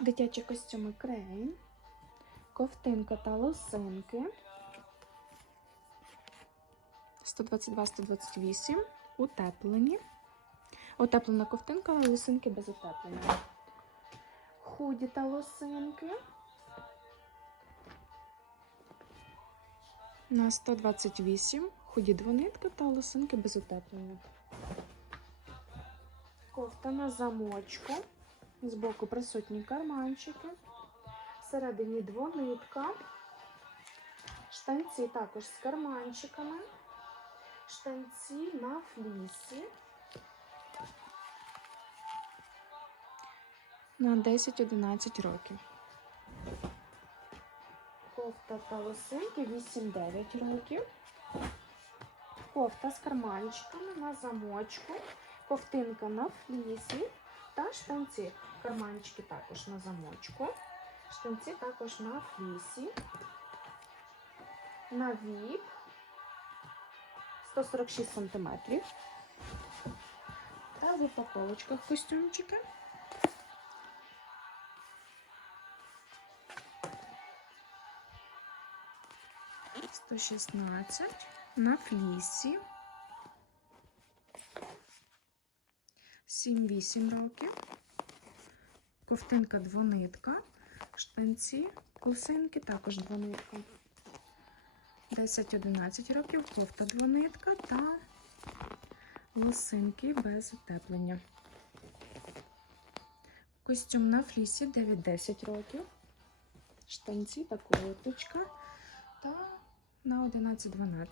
Дитячі костюми крейн, ковтинка та лосинки. 122-128. Утеплені. Утеплена ковтинка, лосинки без утеплення. Худі та лосинки. На 128. Худі двонитка та лосинки без утеплення. Кофта на замочку. Збоку присутні карманчики. Всередині двонитка. Штанці також з карманчиками. Штанці на флісі. На 10-11 років. Кофта та лосинки 8-9 років. Кофта з карманчиками на замочку. Ковтинка на флісі та штанці. Карманчики також на замочку. Штанці також на флісі. На віп 146 см. Та в упаковочках костюмчики. Сто шістнадцять на флісі. 7-8 років. Ковтинка двонитка. Штанці, косинки також двонитка. 10-11 років, кофта двонитка та лосинки без утеплення. Костюм на флісі 9-10 років. Штанці та курточка та на 11-12.